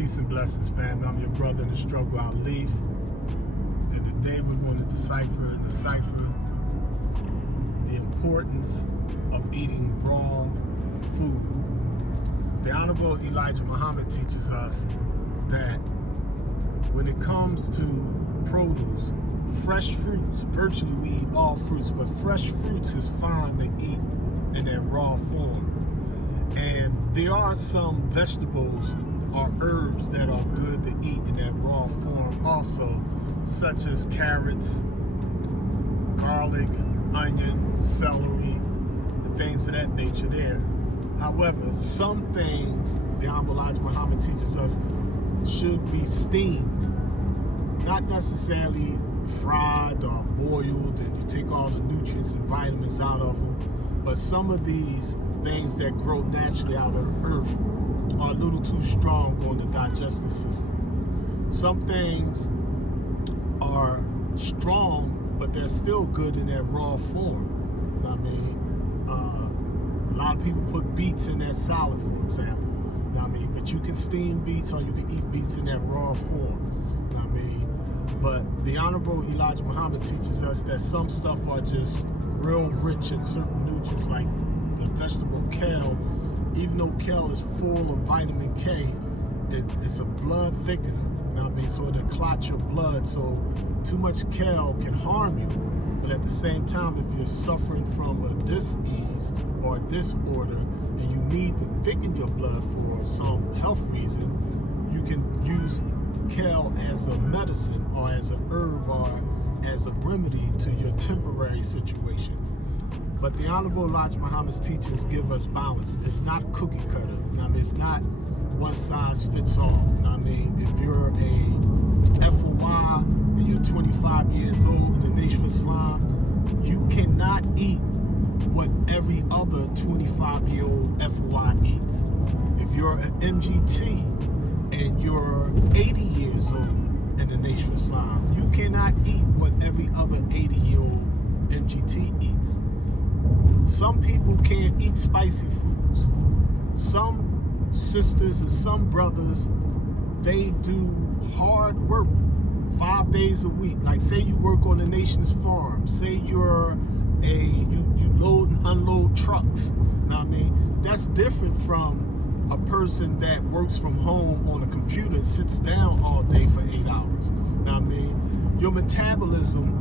Peace and blessings, family. I'm your brother in the struggle, Leaf. And today we're going to decipher the importance of eating raw food. The Honorable Elijah Muhammad teaches us that when it comes to produce, fresh fruits, virtually we eat all fruits, but fresh fruits is fine to eat in their raw form. And there are some vegetables or herbs that are good to eat in that raw form also, such as carrots, garlic, onion, celery, and things of that nature there. However, some things the Honorable Elijah Muhammad teaches us should be steamed, not necessarily fried or boiled and you take all the nutrients and vitamins out of them, but some of these things that grow naturally out of the earth are a little too strong on the digestive system. Some things are strong, but they're still good in their raw form. I mean, a lot of people put beets in their salad, for example. I mean, but you can steam beets or you can eat beets in their raw form. I mean, but the Honorable Elijah Muhammad teaches us that some stuff are just real rich in certain nutrients, like the vegetable kale. Even though kale is full of vitamin K, it's a blood thickener. You know what I mean? So it'll clot your blood. So too much kale can harm you. But at the same time, if you're suffering from a dis-ease or a disorder and you need to thicken your blood for some health reason, you can use kale as a medicine or as an herb or as a remedy to your temporary situation. But the Honorable Elijah Muhammad's teachings give us balance. It's not cookie cutter. You know what I mean? It's not one size fits all. You know what I mean? If you're a FOI and you're 25 years old in the Nation of Islam, you cannot eat what every other 25-year-old FOI eats. If you're an MGT and you're 80 years old in the Nation of Islam, you cannot eat what every other 80-year-old MGT eats. Some people can't eat spicy foods. Some sisters and some brothers, they do hard work 5 days a week. Like say you work on the nation's farm. Say you load and unload trucks. You know what I mean? That's different from a person that works from home on a computer and sits down all day for 8 hours. You know what I mean? Your metabolism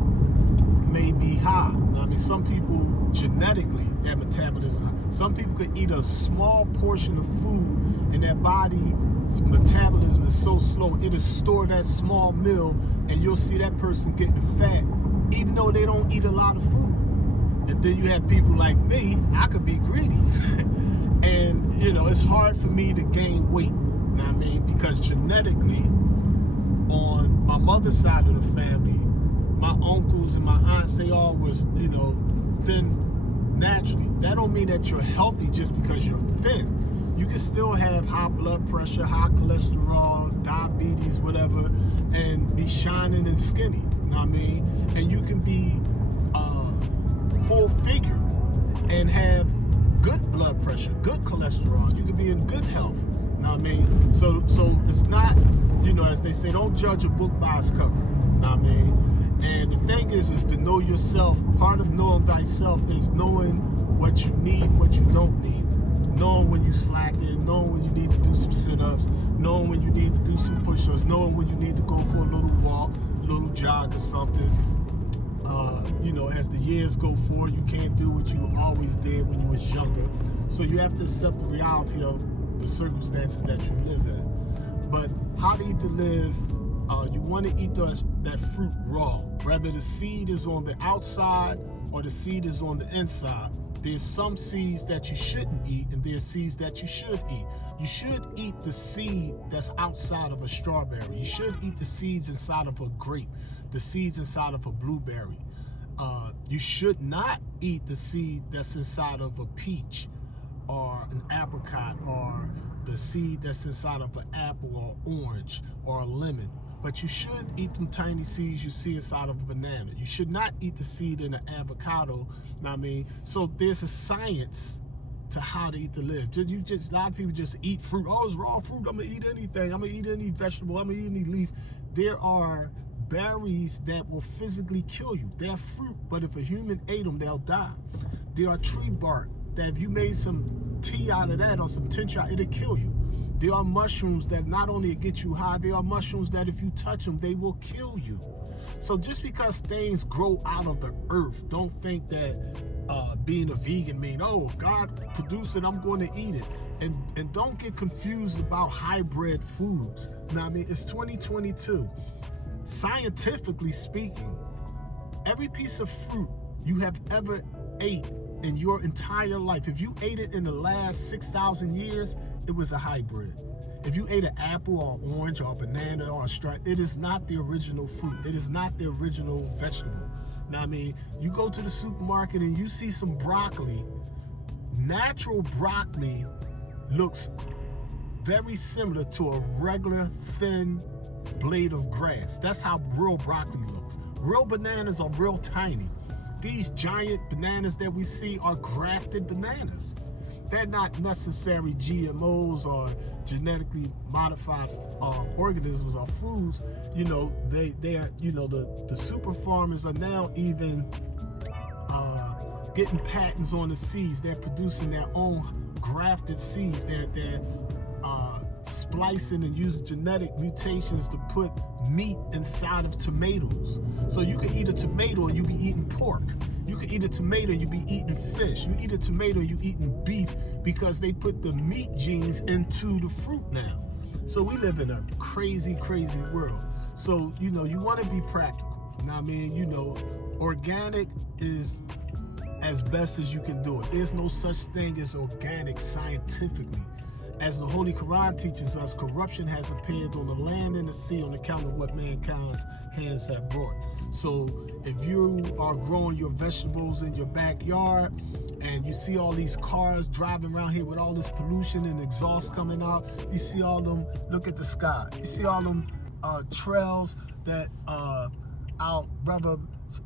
may be high. I mean, some people genetically, their metabolism, some people could eat a small portion of food and their body's metabolism is so slow, it'll store that small meal and you'll see that person getting fat even though they don't eat a lot of food. And then you have people like me, I could be greedy. And, you know, it's hard for me to gain weight, you know what I mean? Because genetically, on my mother's side of the family, my uncles and my aunts, they all was, you know, thin naturally. That don't mean that you're healthy just because you're thin. You can still have high blood pressure, high cholesterol, diabetes, whatever, and be shining and skinny. You know what I mean? And you can be full figure and have good blood pressure, good cholesterol. You can be in good health. You know what I mean? So it's not, you know, as they say, don't judge a book by its cover. You know what I mean? And the thing is to know yourself. Part of knowing thyself is knowing what you need, what you don't need. Knowing when you slacking, knowing when you need to do some sit-ups, knowing when you need to do some push-ups, knowing when you need to go for a little walk, a little jog or something. You know, as the years go forward, you can't do what you always did when you was younger. So you have to accept the reality of the circumstances that you live in. But how to eat to live, you want to eat that fruit raw. Whether the seed is on the outside or the seed is on the inside. There's some seeds that you shouldn't eat and there's seeds that you should eat. You should eat the seed that's outside of a strawberry. You should eat the seeds inside of a grape, the seeds inside of a blueberry. You should not eat the seed that's inside of a peach or an apricot or the seed that's inside of an apple or orange or a lemon. But you should eat them tiny seeds you see inside of a banana. You should not eat the seed in an avocado, you know what I mean? So there's a science to how to eat to live. A lot of people just eat fruit. Oh, it's raw fruit. I'm gonna eat anything. I'm gonna eat any vegetable. I'm gonna eat any leaf. There are berries that will physically kill you. They're fruit, but if a human ate them, they'll die. There are tree bark that if you made some tea out of that or some tincture, it'll kill you. There are mushrooms that not only get you high, there are mushrooms that if you touch them, they will kill you. So just because things grow out of the earth, don't think that being a vegan means, oh, God produced it, I'm going to eat it. And don't get confused about hybrid foods. Now, I mean, it's 2022. Scientifically speaking, every piece of fruit you have ever ate in your entire life, if you ate it in the last 6,000 years, it was a hybrid. If you ate an apple or orange or a banana or a stripe, it is not the original fruit. It is not the original vegetable. Now, I mean, you go to the supermarket and you see some broccoli. Natural broccoli looks very similar to a regular thin blade of grass. That's how real broccoli looks. Real bananas are real tiny. These giant bananas that we see are grafted bananas. They're not necessarily GMOs or genetically modified organisms or foods. You know, they are, you know, the super farmers are now even getting patents on the seeds. They're producing their own grafted seeds. They're splicing and using genetic mutations to put meat inside of tomatoes. So you can eat a tomato and you be eating pork. You can eat a tomato and you be eating fish. You eat a tomato and you eating beef because they put the meat genes into the fruit now. So we live in a crazy, crazy world. So, you know, you want to be practical. Now, I mean, you know, organic is as best as you can do it. There's no such thing as organic scientifically. As the Holy Quran teaches us, corruption has appeared on the land and the sea on account of what mankind's hands have wrought. So if you are growing your vegetables in your backyard and you see all these cars driving around here with all this pollution and exhaust coming out, you see all them, look at the sky, you see all them trails that our brother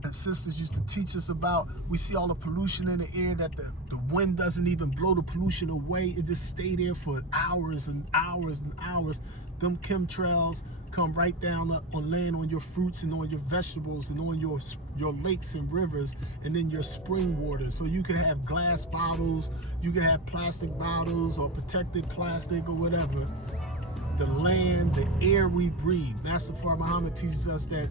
and sisters used to teach us about. We see all the pollution in the air that the wind doesn't even blow the pollution away. It just stay there for hours and hours and hours. Them chemtrails come right down on land on your fruits and on your vegetables and on your lakes and rivers and then your spring water. So you can have glass bottles, you can have plastic bottles or protected plastic or whatever. The land, the air we breathe. Master Fard Muhammad teaches us that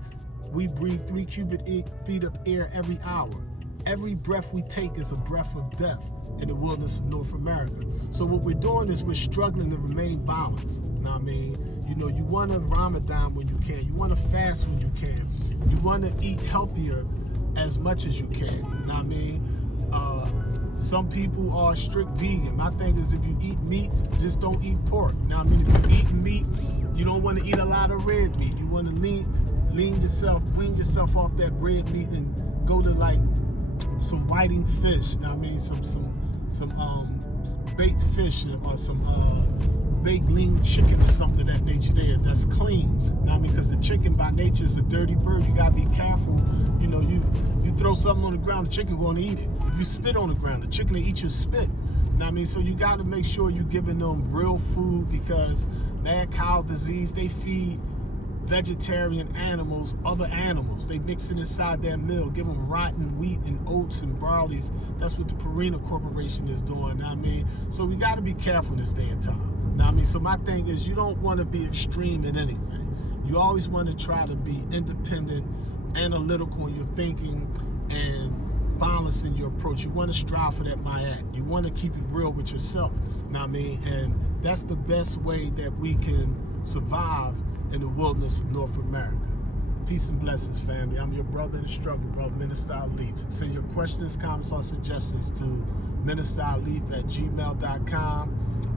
we breathe 3 cubic feet of air every hour. Every breath we take is a breath of death in the wilderness of North America. So what we're doing is we're struggling to remain balanced. Now, I mean, you know, you want to Ramadan when you can. You want to fast when you can. You want to eat healthier as much as you can. Now, I mean, some people are strict vegan. My thing is if you eat meat, just don't eat pork. Now, I mean, if you're eating meat, you don't want to eat a lot of red meat. You want to wean yourself off that red meat and go to like some whiting fish. Now, I mean, some baked fish or some baked lean chicken or something of that nature there that's clean. Now, I mean, because the chicken by nature is a dirty bird. You gotta be careful. You know, you throw something on the ground, the chicken gonna eat it. If you spit on the ground, the chicken will eat your spit. Now, I mean, so you gotta make sure you're giving them real food because mad cow disease, they feed vegetarian animals, other animals. They mix it inside their meal, give them rotten wheat and oats and barleys. That's what the Purina Corporation is doing. Now, I mean, so we got to be careful in this day and time. Now, I mean, so my thing is you don't want to be extreme in anything. You always want to try to be independent, analytical in your thinking, and balancing your approach. You want to strive for that mayat. You want to keep it real with yourself. Now, I mean, and that's the best way that we can survive in the wilderness of North America. Peace and blessings, family. I'm your brother in the struggle, Brother Minister Alif. Send your questions, comments, or suggestions to ministeralif@gmail.com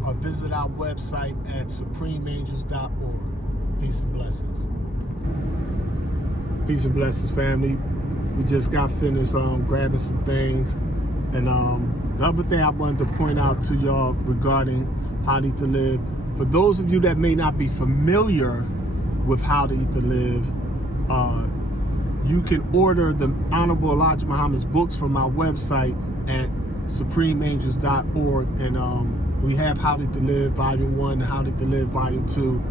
or visit our website at supremeangels.org. Peace and blessings. Peace and blessings, family. We just got finished grabbing some things. And the other thing I wanted to point out to y'all regarding how to eat to live, for those of you that may not be familiar with how to eat to live, you can order the Honorable Elijah Muhammad's books from our website at supremeangels.org, and we have How Did They Live Volume 1 and How Did They Live Volume 2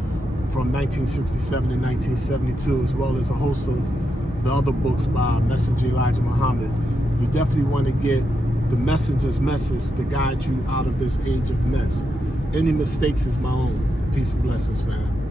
from 1967 and 1972, as well as a host of the other books by Messenger Elijah Muhammad. You definitely want to get the messenger's message to guide you out of this age of mess. Any mistakes is my own. Peace and blessings, fam.